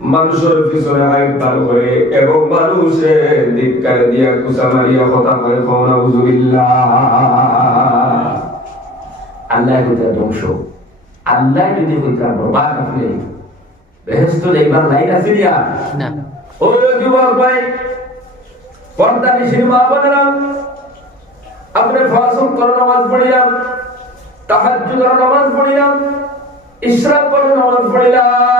মানুষের পিছনে আইতাল করে এবং মানুষের ধিক্কার দিয়া কুসা মারিয়া কথা করে উজুবিল্লাহ আল্লাহ কইতা ধ্বংস। আল্লাহ যদি কইতা বরবাদ বেহেস্ত যাইবার লাইন আছে দিয়া না ও যুবক ভাই পর্দা নিশির মা বোনেরা আপনি ফাসুক করে নামাজ পড়িলাম তাহাজ্জুদ করে নামাজ পড়িলাম ইশরাক করে নামাজ পড়িলাম।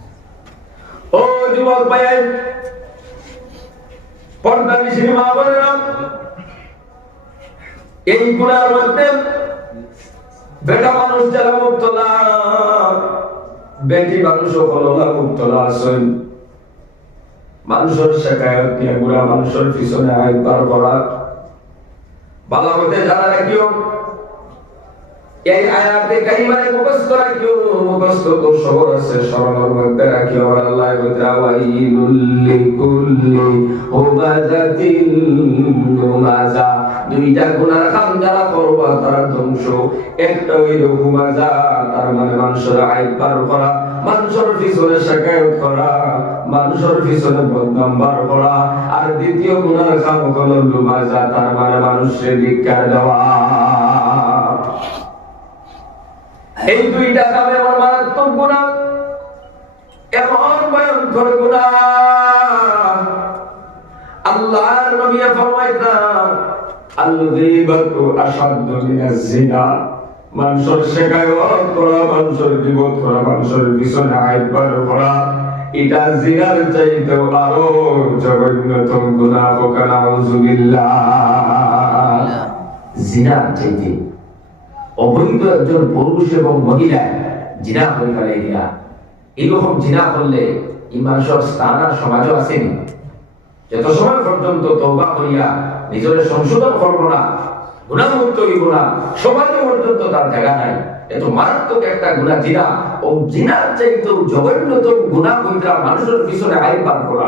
ও যুবক ভাই পর্দা নিশির মা এই গুনার মধ্যে বেটা মানুষ যারা বেটি মানুষ হললা মুক্ত না আছেন মানুষের শেখায়ত দিয়ে গুড়া মানুষের পিছনে আইবার করা। ভালো হতে জানা রাখিও এই আয়াতে মুখস্থ মুখস্থ তো আছে মধ্যে আল্লাহ। বলতে ওয়াইলুল লিকুল্লি লুমাযা দুইটা গুনার যারা করবা, তারা ধ্বংস। একটা হইল হুমাযা তার মানে মানুষের আইব পার করা, মানুষের পিছনে শেখায়ত করা, মানুষের পিছনে বদনাম বার করা। আর দ্বিতীয় গুনার কাম হলো লুমাযা তার মানে মানুষের ধিক্কার দেওয়া। এই দুইটা কামে আমার মারাত্মক গুণা এমন ভয়ঙ্কর গুণা আল্লাহর নবী মিনাজ জিনা মানুষের করা মানুষের করা, মানুষের পিছনে করা। এটা জিনার চাইতে আরও জঘন্যতম গুনাহ কানা আউযুবিল্লাহ জিনার চাইতে অবৈধ একজন পুরুষ এবং মহিলা জিনা করে ফেলে দিয়া। এইরকম জিনা করলে আসেনি যত সময় পর্যন্ত তৌবা করিয়া নিজের সংশোধন করব না, গুণামুক্ত হইব না পর্যন্ত তার জায়গা নাই, এত মারাত্মক একটা গুণা জিনা ও জিনার গুণা মানুষের পিছনে আই পার করা,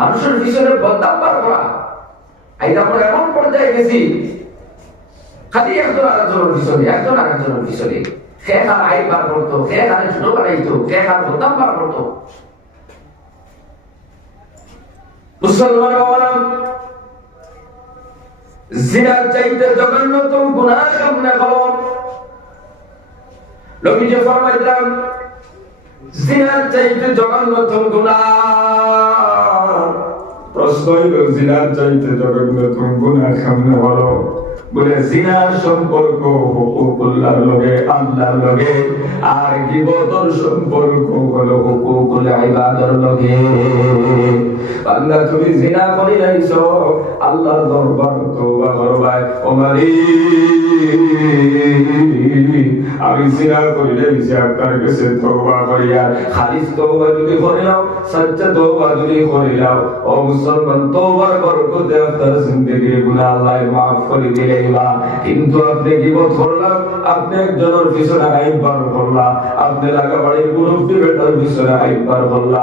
মানুষের পিছনে বদনাম পার করা। আমরা এমন পর্যায়ে গেছি খালি একজন আরেকজনের পিছনে, একজন আরেকজনের পিছনে। সে খান আই পার করতো, সে খানে ছোট বানাইতো, সে খান বদনাম পার করতো। মুসলমান জিনার চাইতে জঘন্যতম গুনাহ সামনে করো নবীজি ফরমাইলেন জিনার চাইতে জঘন্যতম গুনাহ। প্রশ্ন হইল জিনার চাইতে জঘন্যতম গুনাহ সামনে করো বলে জিনার সম্পর্ক হুকুকুল্লাহর লগে আল্লাহর লগে আর গিবতর সম্পর্ক হলো হুকুকুল ইবাদর লগে? বান্দা তুমি জিনা করি লাইছো, আল্লাহর দরবার তওবা করবাই ও আমি জিনা করি লাইছি, আপনার কাছে তওবা করিয়া খালিস তওবা যদি করিলাম সচ্চা তওবা যদি করিলাম ও মুসলমান, তওবার বরকতে আপনার জিন্দেগির গুনাহ আল্লাহ মাফ করে দিলেইবা কিন্তু আপনি গিবত করলাম, আপনি একজনের পিছনে আইবার করলা, আপনি লাগা বাড়ির মুরব্বী বেটার পিছনে আইবার করলা।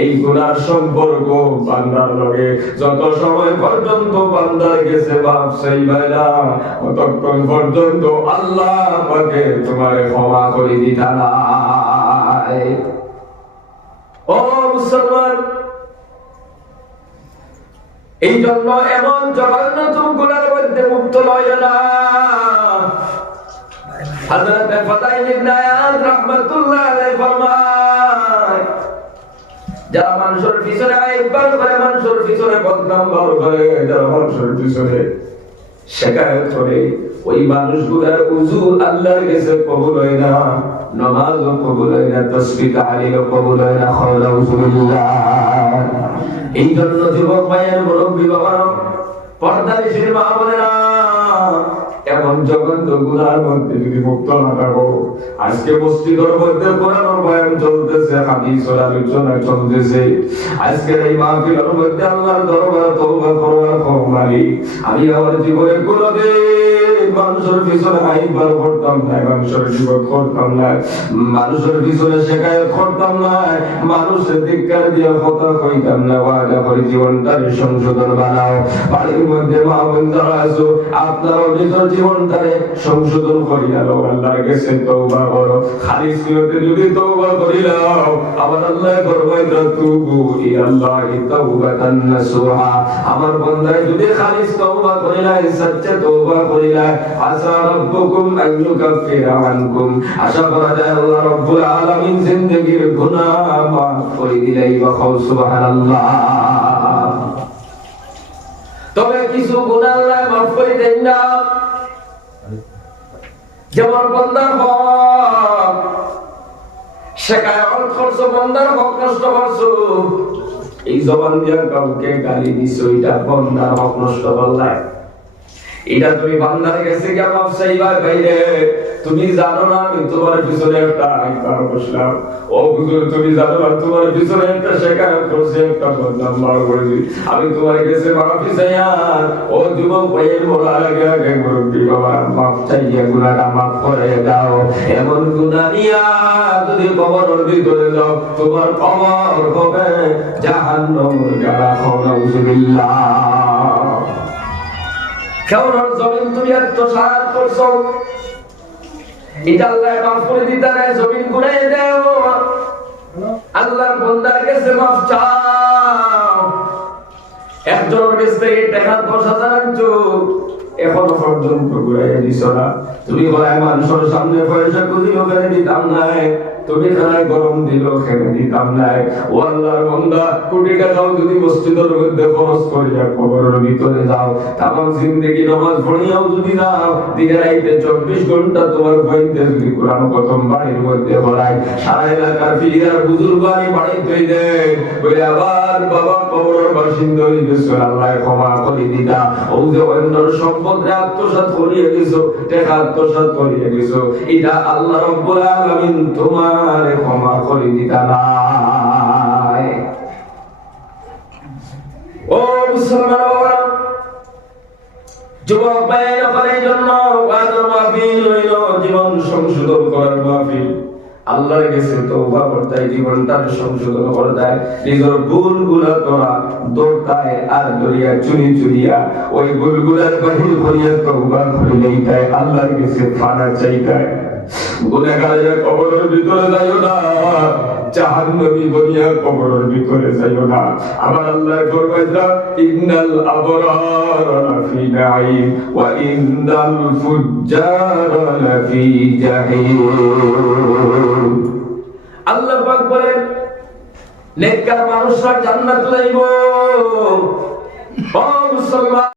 এই গুনার সম্পর্ক বান্দার লগে। যত সময় পর্যন্ত বান্দার গেছে বাপ, সেই বেলা ততক্ষণ পর্যন্ত আল্লাহ আমাকে তোমার ক্ষমা করে দিতা ও মুসলমান, এই জন্য এমন জঘন্য গুণার মধ্যে মুক্ত না। হযরত ফাদাইল ইবনে আয়াদ রাহমাতুল্লাহ আলাইহি যারা মানুষের পিছনে আইবার করে মানুষের পিছনে বদনাম বার করে যারা মানুষের পিছনে শেখায়ত করে, ওই মানুষগুলার উজু আল্লাহর কাছে কবুল হয় না, নামাজও কবুল হয় না, তসবিহ তাহলিলও কবুল হয় না খাওয়া উজুবিল্লাহ। এই জন্য যুবক ভাইয়ের মুরব্বী বাবা পর্দার শির মা বলে না। এমন জগন্ত গুনার মধ্যে যদি মুক্ত না থাকো? আজকে মসজিদের মধ্যে কোরআন বয়ান চলতেছে হাদিসের আলোচনা চলতেছে। আজকে এই মাহফিলের মধ্যে আল্লাহর দরবারে তওবা করবার ক্ষমারি আমি আমার জীবনে কোনোদিন মানুষের পিছনে আইবার করতাম না মানুষের জীবন করতাম না মানুষের পিছনে শেখায়ত করতাম না মানুষের ধিক্কার দিয়ে কথা কইতাম না ওয়াদা করে জীবনটারে সংশোধন বানাও। বাড়ির মধ্যে মা বোন যারা আছো, আপনারও নিজের জীবনটারে সংশোধন করিয়া লও আল্লাহর কাছে তওবা করো। খালি সিয়তে যদি তওবা করিলাও আবার আল্লাহ ফরমাইতা তুবু ইলাল্লাহি তাওবাতান নাসুহা। আমার বান্দায় যদি খালিস তওবা করিলাই সচ্চা তওবা করিলাই আসা রাব্বুকুম ইউকাফিরা আনকুম। আশা করা যায় আল্লাহ রাব্বুল আলামিন জিন্দেগীর গুনাহ মাফ করে দিলাই বা সুবহানাল্লাহ। তবে কিছু গুনাহ আল্লাহ মাফ করে দেন না। যেমন বন্দার হক। শেখায় অর্থ করছ বন্দার হক, নষ্ট করছ। এই জবান দিয়া কাউকে গালি দিছো, এটা বন্দার হক, নষ্ট করলাই এটা তুমি বান্দার কাছে গিয়ে মাপ চাইবা, বাইরে। তুমি জানো না আমি তোমার পিছনে একটা একবার বসলাম ও হুজুর, তুমি জানো না তোমার পিছনে একটা শেখায়ত করছে, একটা বদনাম বার করেছি। আমি তোমার কাছে মাফি চাইয়া, ও যুবক ভাইয়ের মোড়া আগে আগে মুরব্বী বাবা, মাফ চাইয়া গুনাটা মাফ করে দাও। এমন গুনাহ নিয়া যদি কবরের ভিতরে যাও, তোমার কবর হবে জাহান্নামের গাড়া খাওয়া উজুবিল্লাহ কেমন জমিন তুমি এত আল্লাহ মাফ করে দিতে নাই জমিন গুড়াই দেও। আল্লাহর বন্দার কাছে মাফ চাও। একজনের কাছ টাকা এখনও পর্যন্ত ঘুরাইয়া দিছ না। তুমি বলে মানুষের সামনে পয়সা খুঁজি ওখানে দিতাম নাই। তুমি খানায় গরম দিল খেতে দিতাম নাই। ও আল্লাহর বন্দা, কোটি টাকাও যদি মসজিদের মধ্যে খরচ করিয়া কবরের ভিতরে যাও, তামাম জিন্দগি নামাজ পড়িয়াও যদি যাও দিনে রাইতে চব্বিশ ঘণ্টা তোমার বইতে যদি কোরআন প্রথম বাড়ির মধ্যে পড়াই সারা এলাকার ফিরিয়ার বুজুর্গ আমি বাড়িতে দেয় বলে, আবার বাবা কবরের বাসিন্দা হইতেছ, আল্লাহ ক্ষমা করে দিতা ও যে অন্যর সম্পদে আত্মসাৎ করিয়ে দিছো টাকা আত্মসাৎ করিয়ে দিছো এটা আল্লাহ রব্বুল আলামিন তোমার ক্ষমা করে দিতা নাই। ও মুসলমান বাবারা, যুবক এই জন্য ওয়াদর মাহফিল হইল, জীবন সংশোধন করার মাহফিল। আল্লাহর কাছে তওবা করতে জীবনটাকে সংশোধন করতে নিজের ভুলগুলো তোরা দৌড়তায় আর দরিয়া চুরি চুরিয়া, ওই ভুলগুলো বাহির করিয়া তওবা নেই তাই আল্লাহর কাছে ফানা চাইতায় গুনাহগারের কবরের ভিতরে যাইও না। কবরের ভিতরে যাইও না। আল্লাহ ফরমাইতা ইন্নাল আবরার লাফি নাঈম ওয়া ইন্নাল ফুজ্জার জাহিম। আল্লাহ পাক বলেন, নেককার মানুষরা জান্নাত লাইব। ও মুসলমান!